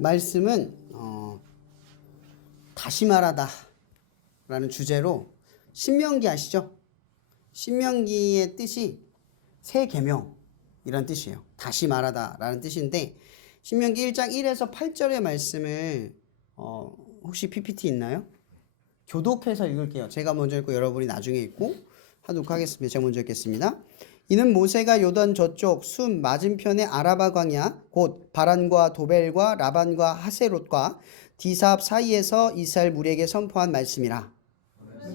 말씀은 다시 말하다 라는 주제로 신명기 아시죠? 신명기의 뜻이 새 계명이란 뜻이에요. 다시 말하다 라는 뜻인데 신명기 1장 1에서 8절의 말씀을 혹시 PPT 있나요? 교독해서 읽을게요. 제가 먼저 읽고 여러분이 나중에 읽고 하도록 하겠습니다. 제가 먼저 읽겠습니다. 이는 모세가 요단 저쪽 순 맞은편의 아라바 광야 곧 바란과 도벨과 라반과 하세롯과 디삽 사이에서 이스라엘 무리에게 선포한 말씀이라.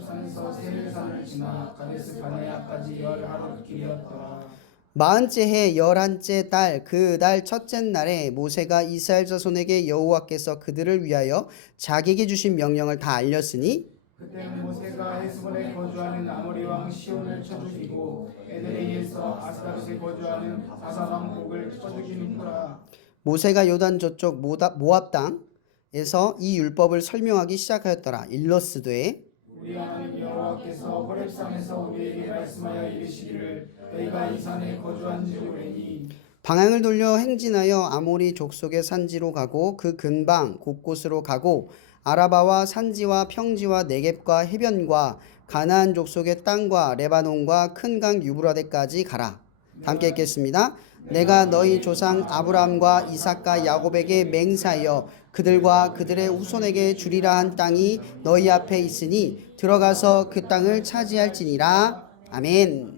산에서 세일산을 지나 가데스 바네아까지 열하루 길이었더라. 40째 해 11째 달 그 달 첫째 날에 모세가 이스라엘 자손에게 여호와께서 그들을 위하여 자기에게 주신 명령을 다 알렸으니 그때 모세가 헤스본에 거주하는 아모리 왕 시온을 쳐 죽이고 에드레이에서 아스다롯에 거주하는 바산 왕 옥을 쳐 죽이는구나. 모세가 요단 저쪽 모압 땅에서 이 율법을 설명하기 시작하였더라. 일러스되 우리 하나님 여호와께서 호렙산에서 우리에게 말씀하여 이르시기를 너희가 이 산에 거주한지 오래니 방향을 돌려 행진하여 아모리 족속의 산지로 가고 그 근방 곳곳으로 가고 아라바와 산지와 평지와 네겝과 해변과 가나안 족속의 땅과 레바논과 큰 강 유브라데까지 가라. 함께 읽겠습니다. 내가 너희 조상 아브라함과 이삭과 야곱에게 맹세하여 그들과 그들의 후손에게 주리라 한 땅이 너희 앞에 있으니 들어가서 그 땅을 차지할지니라. 아멘.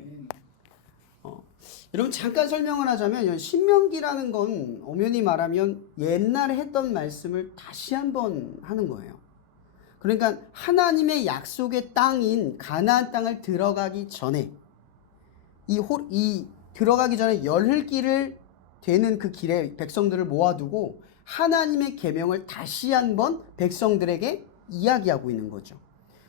여러분 잠깐 설명을 하자면 신명기라는 건 엄연히 말하면 옛날에 했던 말씀을 다시 한번 하는 거예요. 그러니까 하나님의 약속의 땅인 가나안 땅을 들어가기 전에 이 들어가기 전에 열흘길을 되는 그 길에 백성들을 모아두고 하나님의 계명을 다시 한번 백성들에게 이야기하고 있는 거죠.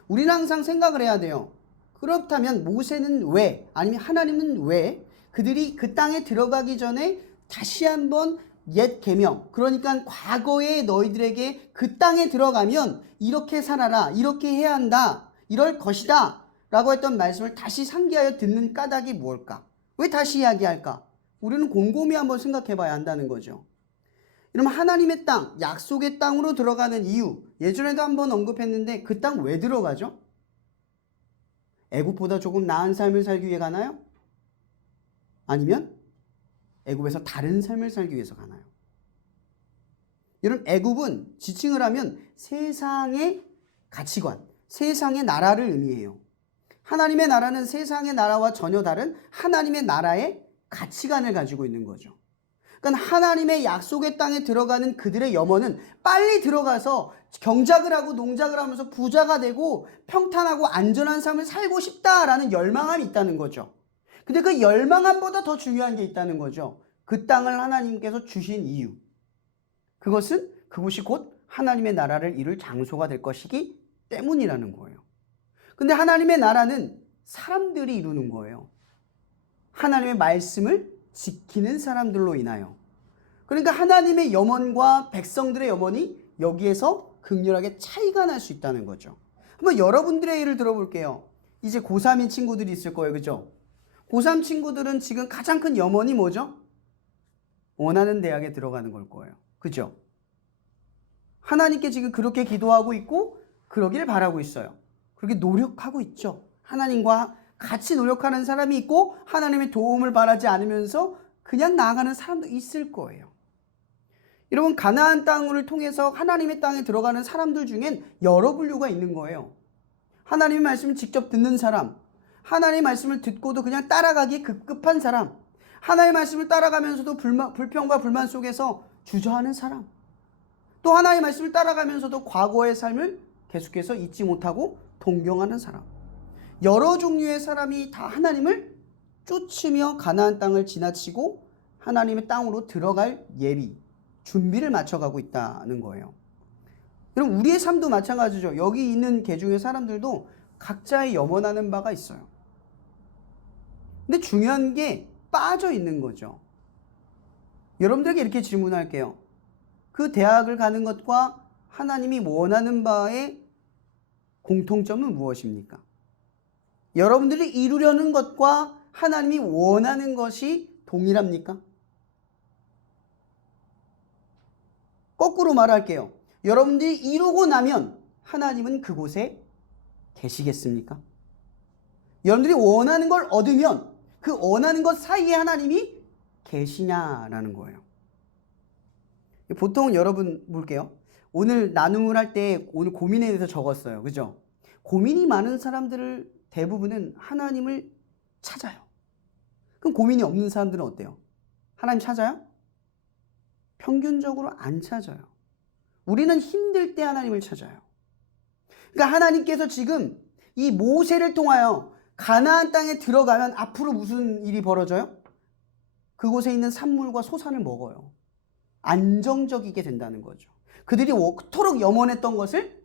우리는 항상 생각을 해야 돼요. 그렇다면 모세는 왜 아니면 하나님은 왜 그들이 그 땅에 들어가기 전에 다시 한번 옛 계명, 그러니까 과거에 너희들에게 그 땅에 들어가면 이렇게 살아라, 이렇게 해야 한다, 이럴 것이다 라고 했던 말씀을 다시 상기하여 듣는 까닭이 무엇일까? 왜 다시 이야기할까? 우리는 곰곰이 한번 생각해 봐야 한다는 거죠. 이러면 하나님의 땅, 약속의 땅으로 들어가는 이유, 예전에도 한번 언급했는데 그 땅 왜 들어가죠? 애굽보다 조금 나은 삶을 살기 위해 가나요? 아니면 애굽에서 다른 삶을 살기 위해서 가나요? 이런 애굽은 지칭을 하면 세상의 가치관, 세상의 나라를 의미해요. 하나님의 나라는 세상의 나라와 전혀 다른 하나님의 나라의 가치관을 가지고 있는 거죠. 그러니까 하나님의 약속의 땅에 들어가는 그들의 염원은 빨리 들어가서 경작을 하고 농작을 하면서 부자가 되고 평탄하고 안전한 삶을 살고 싶다라는 열망함이 있다는 거죠. 근데 그 열망함보다 더 중요한 게 있다는 거죠. 그 땅을 하나님께서 주신 이유. 그것이 곧 하나님의 나라를 이룰 장소가 될 것이기 때문이라는 거예요. 근데 하나님의 나라는 사람들이 이루는 거예요. 하나님의 말씀을 지키는 사람들로 인하여. 그러니까 하나님의 염원과 백성들의 염원이 여기에서 극렬하게 차이가 날 수 있다는 거죠. 한번 여러분들의 예를 들어볼게요. 이제 고3인 친구들이 있을 거예요. 그죠? 고3 친구들은 지금 가장 큰 염원이 뭐죠? 원하는 대학에 들어가는 걸 거예요. 그죠? 하나님께 지금 그렇게 기도하고 있고 그러길 바라고 있어요. 그렇게 노력하고 있죠. 하나님과 같이 노력하는 사람이 있고 하나님의 도움을 바라지 않으면서 그냥 나아가는 사람도 있을 거예요. 여러분 가나안 땅을 통해서 하나님의 땅에 들어가는 사람들 중엔 여러 분류가 있는 거예요. 하나님의 말씀을 직접 듣는 사람, 하나님의 말씀을 듣고도 그냥 따라가기에 급급한 사람, 하나님의 말씀을 따라가면서도 불평과 불만 속에서 주저하는 사람, 또 하나님의 말씀을 따라가면서도 과거의 삶을 계속해서 잊지 못하고 동경하는 사람, 여러 종류의 사람이 다 하나님을 쫓으며 가나안 땅을 지나치고 하나님의 땅으로 들어갈 예비, 준비를 맞춰가고 있다는 거예요. 여러분 우리의 삶도 마찬가지죠. 여기 있는 개 중에 사람들도 각자의 염원하는 바가 있어요. 근데 중요한 게 빠져 있는 거죠. 여러분들에게 이렇게 질문할게요. 그 대학을 가는 것과 하나님이 원하는 바의 공통점은 무엇입니까? 여러분들이 이루려는 것과 하나님이 원하는 것이 동일합니까? 거꾸로 말할게요. 여러분들이 이루고 나면 하나님은 그곳에 계시겠습니까? 여러분들이 원하는 걸 얻으면 그 원하는 것 사이에 하나님이 계시냐라는 거예요. 보통 여러분 볼게요. 오늘 나눔을 할 때 오늘 고민에 대해서 적었어요. 그죠? 고민이 많은 사람들을 대부분은 하나님을 찾아요. 그럼 고민이 없는 사람들은 어때요? 하나님 찾아요? 평균적으로 안 찾아요. 우리는 힘들 때 하나님을 찾아요. 그러니까 하나님께서 지금 이 모세를 통하여 가나안 땅에 들어가면 앞으로 무슨 일이 벌어져요? 그곳에 있는 산물과 소산을 먹어요. 안정적이게 된다는 거죠. 그들이 그토록 염원했던 것을,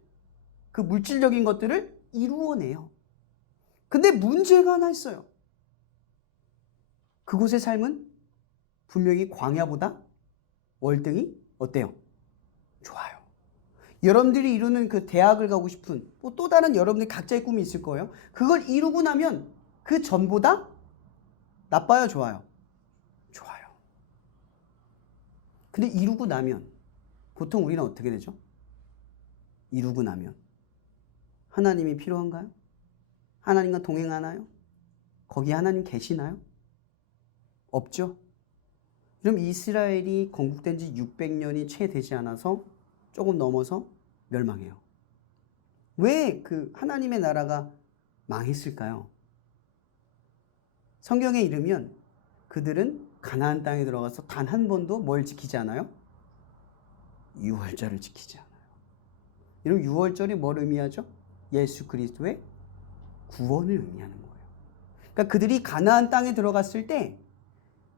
그 물질적인 것들을 이루어내요. 근데 문제가 하나 있어요. 그곳의 삶은 분명히 광야보다 월등히 어때요? 좋아요. 여러분들이 이루는 그 대학을 가고 싶은 또 다른 여러분들 각자의 꿈이 있을 거예요. 그걸 이루고 나면 그 전보다 나빠요, 좋아요? 좋아요. 근데 이루고 나면 보통 우리는 어떻게 되죠? 이루고 나면 하나님이 필요한가요? 하나님과 동행하나요? 거기 하나님 계시나요? 없죠? 그럼 이스라엘이 건국된 지 600년이 채 되지 않아서 조금 넘어서 멸망해요. 왜 그 하나님의 나라가 망했을까요? 성경에 이르면 그들은 가나안 땅에 들어가서 단 한 번도 뭘 지키지 않아요? 유월절을 지키지 않아요. 여러분, 유월절이 뭘 의미하죠? 예수 그리스도의 구원을 의미하는 거예요. 그러니까 그들이 가나안 땅에 들어갔을 때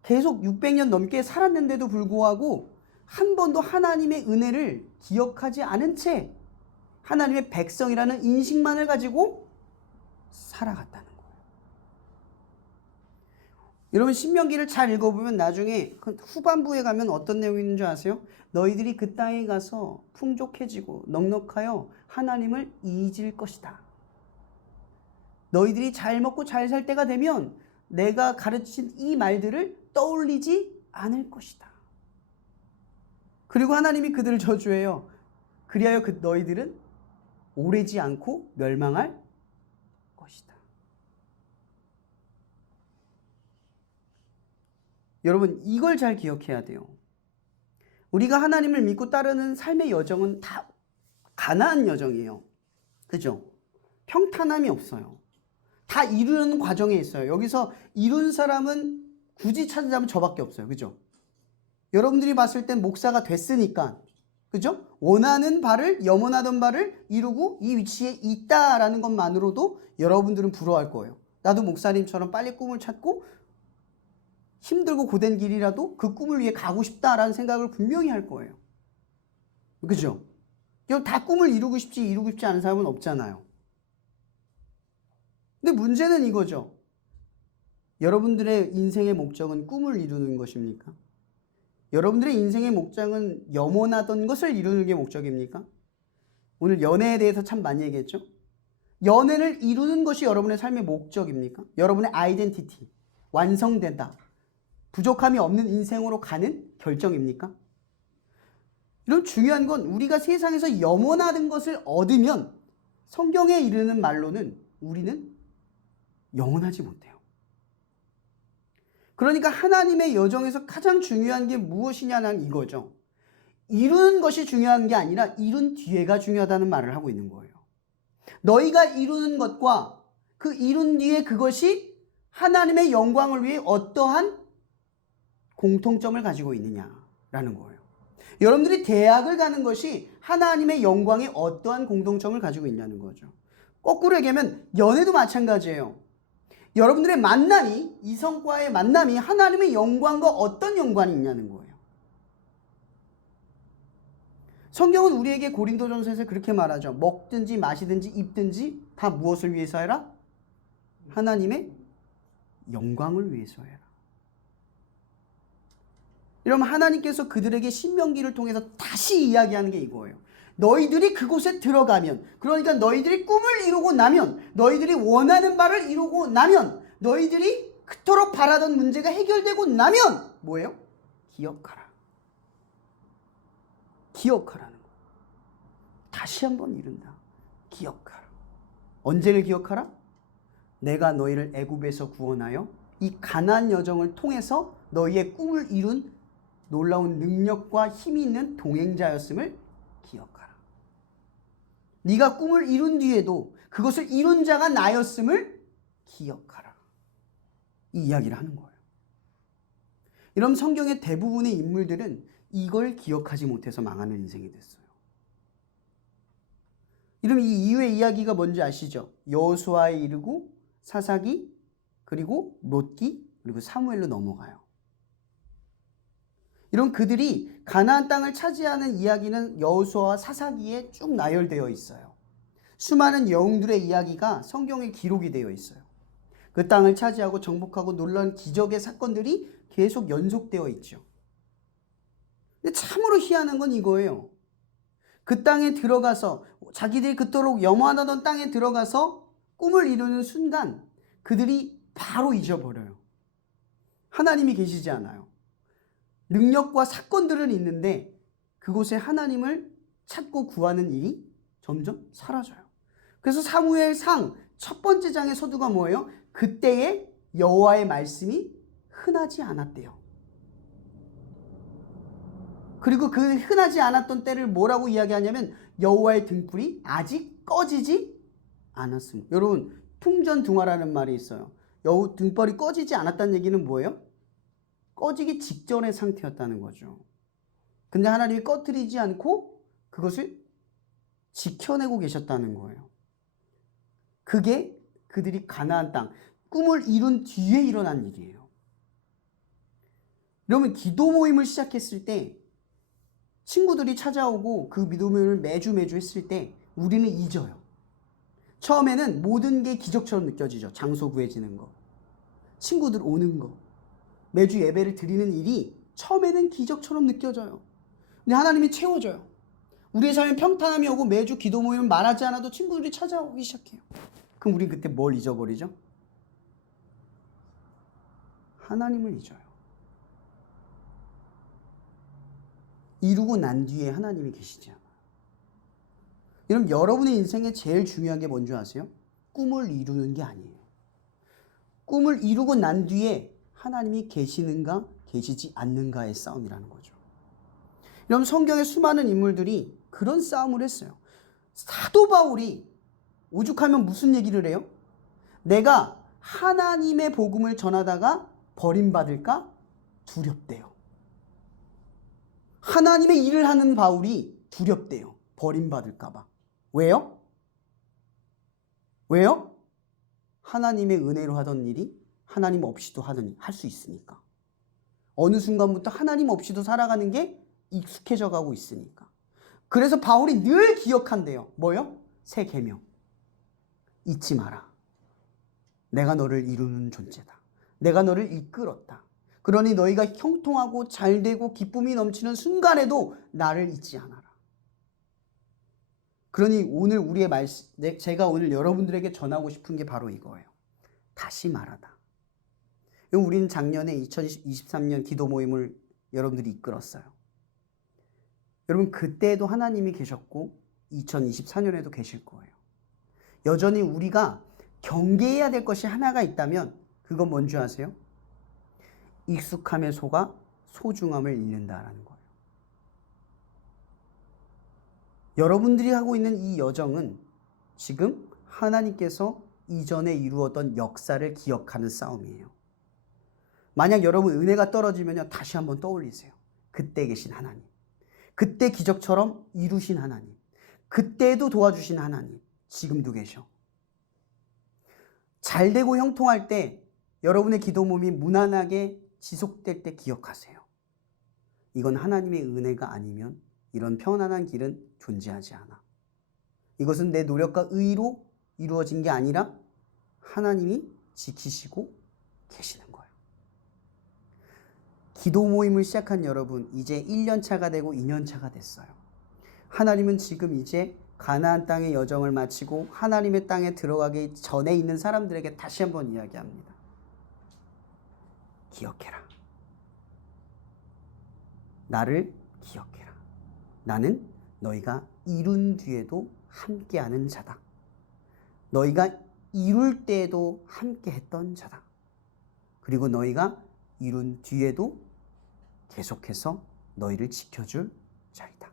계속 600년 넘게 살았는데도 불구하고 한 번도 하나님의 은혜를 기억하지 않은 채 하나님의 백성이라는 인식만을 가지고 살아갔다는 거예요. 여러분, 신명기를 잘 읽어보면 나중에 그 후반부에 가면 어떤 내용이 있는 줄 아세요? 너희들이 그 땅에 가서 풍족해지고 넉넉하여 하나님을 잊을 것이다. 너희들이 잘 먹고 잘 살 때가 되면 내가 가르친 이 말들을 떠올리지 않을 것이다. 그리고 하나님이 그들을 저주해요. 그리하여 너희들은 오래지 않고 멸망할 것이다. 여러분, 이걸 잘 기억해야 돼요. 우리가 하나님을 믿고 따르는 삶의 여정은 다 가나안 여정이에요. 그죠? 평탄함이 없어요. 다 이루는 과정에 있어요. 여기서 이룬 사람은 굳이 찾자면 저밖에 없어요. 그죠? 여러분들이 봤을 땐 목사가 됐으니까, 그죠? 원하는 바를, 염원하던 바를 이루고 이 위치에 있다라는 것만으로도 여러분들은 부러워할 거예요. 나도 목사님처럼 빨리 꿈을 찾고 힘들고 고된 길이라도 그 꿈을 위해 가고 싶다라는 생각을 분명히 할 거예요. 그죠? 다 꿈을 이루고 싶지 않은 사람은 없잖아요. 근데 문제는 이거죠. 여러분들의 인생의 목적은 꿈을 이루는 것입니까? 여러분들의 인생의 목적은 염원하던 것을 이루는 게 목적입니까? 오늘 연애에 대해서 참 많이 얘기했죠? 연애를 이루는 것이 여러분의 삶의 목적입니까? 여러분의 아이덴티티, 완성된다, 부족함이 없는 인생으로 가는 결정입니까? 이런 중요한 건 우리가 세상에서 염원하는 것을 얻으면 성경에 이르는 말로는 우리는 영원하지 못해요. 그러니까 하나님의 여정에서 가장 중요한 게 무엇이냐는 이거죠. 이루는 것이 중요한 게 아니라 이룬 뒤에가 중요하다는 말을 하고 있는 거예요. 너희가 이루는 것과 그 이룬 뒤에 그것이 하나님의 영광을 위해 어떠한 공통점을 가지고 있느냐라는 거예요. 여러분들이 대학을 가는 것이 하나님의 영광에 어떠한 공통점을 가지고 있냐는 거죠. 거꾸로 얘기하면 연애도 마찬가지예요. 여러분들의 만남이, 이성과의 만남이 하나님의 영광과 어떤 연관이 있냐는 거예요. 성경은 우리에게 고린도전서에서 그렇게 말하죠. 먹든지 마시든지 입든지 다 무엇을 위해서 해라? 하나님의 영광을 위해서 해라. 이러면 하나님께서 그들에게 신명기를 통해서 다시 이야기하는 게 이거예요. 너희들이 그곳에 들어가면, 그러니까 너희들이 꿈을 이루고 나면, 너희들이 원하는 바를 이루고 나면, 너희들이 그토록 바라던 문제가 해결되고 나면 뭐예요? 기억하라. 기억하라는 거. 다시 한번 이룬다. 기억하라. 언제를 기억하라? 내가 너희를 애굽에서 구원하여 이 가나안 여정을 통해서 너희의 꿈을 이룬 놀라운 능력과 힘이 있는 동행자였음을 기억하라. 네가 꿈을 이룬 뒤에도 그것을 이룬 자가 나였음을 기억하라. 이 이야기를 하는 거예요. 이런 성경의 대부분의 인물들은 이걸 기억하지 못해서 망하는 인생이 됐어요. 이러면 이 이후의 이야기가 뭔지 아시죠? 여호수아에 이르고 사사기, 그리고 롯기, 그리고 사무엘로 넘어가요. 이런 그들이 가나안 땅을 차지하는 이야기는 여호수아와 사사기에 쭉 나열되어 있어요. 수많은 영웅들의 이야기가 성경에 기록이 되어 있어요. 그 땅을 차지하고 정복하고 놀라운 기적의 사건들이 계속 연속되어 있죠. 근데 참으로 희한한 건 이거예요. 그 땅에 들어가서 자기들이 그토록 염원하던 땅에 들어가서 꿈을 이루는 순간 그들이 바로 잊어버려요. 하나님이 계시지 않아요. 능력과 사건들은 있는데 그곳에 하나님을 찾고 구하는 일이 점점 사라져요. 그래서 사무엘상 첫 번째 장의 서두가 뭐예요? 그때에 여호와의 말씀이 흔하지 않았대요. 그리고 그 흔하지 않았던 때를 뭐라고 이야기하냐면 여호와의 등불이 아직 꺼지지 않았습니다. 여러분, 풍전등화라는 말이 있어요. 여호 등불이 꺼지지 않았다는 얘기는 뭐예요? 꺼지기 직전의 상태였다는 거죠. 근데 하나님이 꺼뜨리지 않고 그것을 지켜내고 계셨다는 거예요. 그게 그들이 가나안 땅, 꿈을 이룬 뒤에 일어난 일이에요. 그러면 기도 모임을 시작했을 때 친구들이 찾아오고 그 기도 모임을 매주 했을 때 우리는 잊어요. 처음에는 모든 게 기적처럼 느껴지죠. 장소 구해지는 거, 친구들 오는 거, 매주 예배를 드리는 일이 처음에는 기적처럼 느껴져요. 근데 하나님이 채워줘요. 우리의 삶에 평탄함이 오고 매주 기도 모임을 말하지 않아도 친구들이 찾아오기 시작해요. 그럼 우리 그때 뭘 잊어버리죠? 하나님을 잊어요. 이루고 난 뒤에 하나님이 계시지 않아요. 여러분, 여러분의 인생에 제일 중요한 게 뭔지 아세요? 꿈을 이루는 게 아니에요. 꿈을 이루고 난 뒤에 하나님이 계시는가 계시지 않는가의 싸움이라는 거죠. 여러분, 성경의 수많은 인물들이 그런 싸움을 했어요. 사도 바울이 오죽하면 무슨 얘기를 해요? 내가 하나님의 복음을 전하다가 버림받을까 두렵대요. 하나님의 일을 하는 바울이 두렵대요. 버림받을까 봐. 왜요? 왜요? 하나님의 은혜로 하던 일이 하나님 없이도 할 수 있으니까. 어느 순간부터 하나님 없이도 살아가는 게 익숙해져 가고 있으니까. 그래서 바울이 늘 기억한대요. 뭐요? 새 계명. 잊지 마라. 내가 너를 이루는 존재다. 내가 너를 이끌었다. 그러니 너희가 형통하고 잘되고 기쁨이 넘치는 순간에도 나를 잊지 않아라. 그러니 오늘 우리의 말씀, 제가 오늘 여러분들에게 전하고 싶은 게 바로 이거예요. 다시 말하다. 우리는 작년에 2023년 기도 모임을 여러분들이 이끌었어요. 여러분, 그때도 하나님이 계셨고 2024년에도 계실 거예요. 여전히 우리가 경계해야 될 것이 하나가 있다면 그건 뭔지 아세요? 익숙함에 속아 소중함을 잃는다라는 거예요. 여러분들이 하고 있는 이 여정은 지금 하나님께서 이전에 이루었던 역사를 기억하는 싸움이에요. 만약 여러분 은혜가 떨어지면 다시 한번 떠올리세요. 그때 계신 하나님. 그때 기적처럼 이루신 하나님. 그때도 도와주신 하나님. 지금도 계셔. 잘되고 형통할 때 여러분의 기도 몸이 무난하게 지속될 때 기억하세요. 이건 하나님의 은혜가 아니면 이런 편안한 길은 존재하지 않아. 이것은 내 노력과 의로 이루어진 게 아니라 하나님이 지키시고 계시는 거예요. 기도 모임을 시작한 여러분, 이제 1년 차가 되고 2년 차가 됐어요. 하나님은 지금 이제 가나안 땅의 여정을 마치고 하나님의 땅에 들어가기 전에 있는 사람들에게 다시 한번 이야기합니다. 기억해라. 나를 기억해라. 나는 너희가 이룬 뒤에도 함께하는 자다. 너희가 이룰 때에도 함께했던 자다. 그리고 너희가 이룬 뒤에도 계속해서 너희를 지켜줄 자이다.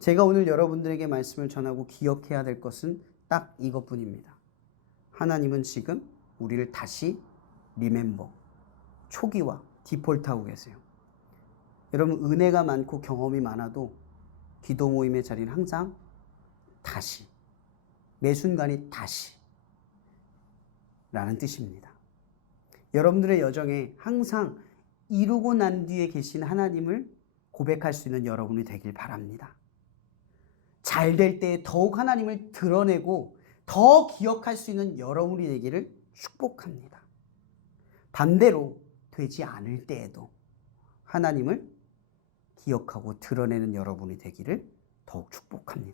제가 오늘 여러분들에게 말씀을 전하고 기억해야 될 것은 딱 이것뿐입니다. 하나님은 지금 우리를 다시 리멤버, 초기화, 디폴트하고 계세요. 여러분, 은혜가 많고 경험이 많아도 기도 모임의 자리는 항상 다시, 매 순간이 다시 라는 뜻입니다. 여러분들의 여정에 항상 이루고 난 뒤에 계신 하나님을 고백할 수 있는 여러분이 되길 바랍니다. 잘 될 때 더욱 하나님을 드러내고 더 기억할 수 있는 여러분이 되기를 축복합니다. 반대로 되지 않을 때에도 하나님을 기억하고 드러내는 여러분이 되기를 더욱 축복합니다.